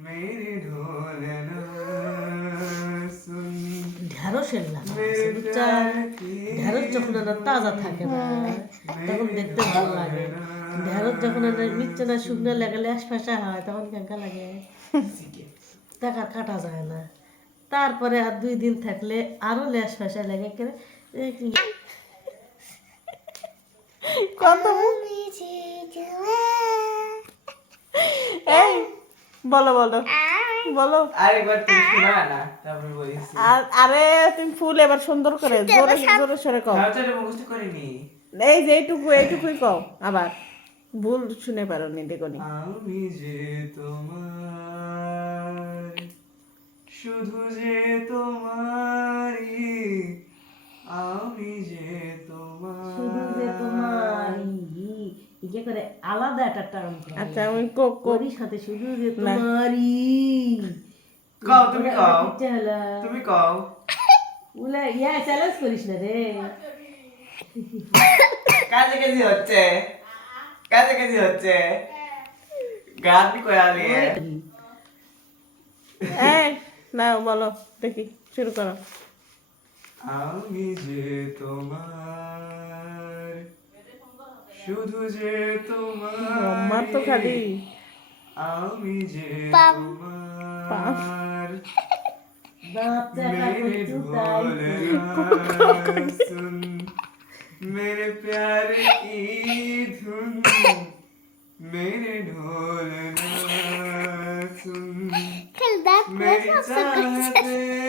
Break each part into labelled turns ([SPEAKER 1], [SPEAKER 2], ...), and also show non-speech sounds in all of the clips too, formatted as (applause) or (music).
[SPEAKER 1] মেরে ঢ্যাঁড়সের
[SPEAKER 2] ঢ্যাঁড়স যখন এটা তাজা থাকে না হ্যাঁ। তখন দেখতে ভালো লাগে। ঢ্যাঁড়স যখন এটা নিচ্ছে না শুকনো লাগালে আশপাশা হয় তখন ক্যাঙ্কা লাগে। টাকা কাটা যায় না। তারপরে আর দুই দিন থাকলে আরও ল্যাস ফ্যাসা লাগে কেন
[SPEAKER 3] কত এই বলো বলো। বলো।
[SPEAKER 1] আরেকবার তুমি শোনা না তারপরে বলিস
[SPEAKER 3] আর আরে তুমি ফুল এবার সুন্দর করে জোরে জোরে সরে কও।
[SPEAKER 1] ভাবটা মুখস্থ করিনি
[SPEAKER 3] এই যে এইটুকু এইটুকুই কও আবার। ভুল শুনে পারো নি দেখনি।
[SPEAKER 1] আমি যে তোমার শুধু যে তোমারই আমি যে তোমার।
[SPEAKER 2] শুধু যে তোমার ইয়ে করে আলাদা একটা টার্ম
[SPEAKER 3] আচ্ছা আমি কো কো
[SPEAKER 2] সাথে শুধু যে তোমারই।
[SPEAKER 1] কও তুমি কও। তুমি কও।
[SPEAKER 2] উলা ইয়া চ্যালেঞ্জ করিস না রে।
[SPEAKER 1] কাজে কাজে হচ্ছে। কাজে কাজে হচ্ছে। গান কয়া দিয়ে
[SPEAKER 3] এই না বলো দেখি শুরু করো।
[SPEAKER 1] আমি যে তোমার শুধু যে তোমার
[SPEAKER 3] আমার তো খালি
[SPEAKER 1] আমি যে তোমার
[SPEAKER 2] দাঁত চাকা
[SPEAKER 1] मेरे
[SPEAKER 2] করছু তাই
[SPEAKER 1] ढोलना सुन मेरे प्यार की धुन मेरे ढोलना सुन मेरी चाहते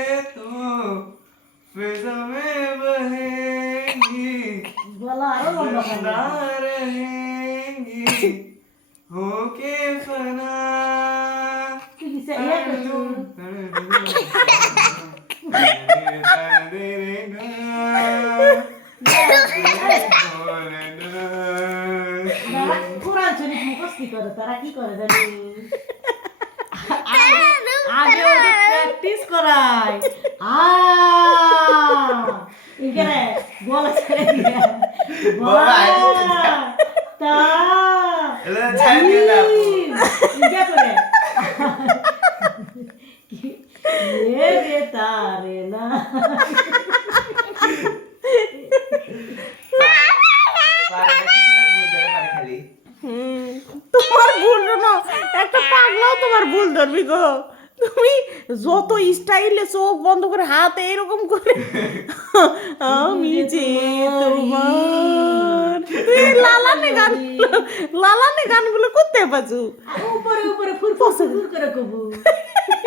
[SPEAKER 2] গলা আরো লম্বা করে
[SPEAKER 1] जिंदा रहेंगी होके फना
[SPEAKER 2] তুই কি সে- ইয়া করছু কোরআন শরীফ মুখস্থি করে তারা কি করে জানি আগে ওদের প্র্যাকটিস করায় তারে না
[SPEAKER 3] তোমার ভুল না একটা পাগলাও তোমার ভুল ধরবি গো। তুমি যত স্টাইলে চোখ বন্ধ করে হাত এরকম করে আমি যে তোমার। তুই লালানে গান লালানে গানগুলো করতে পারছ?
[SPEAKER 2] উপরে উপরে ফুর করে কবু। (laughs)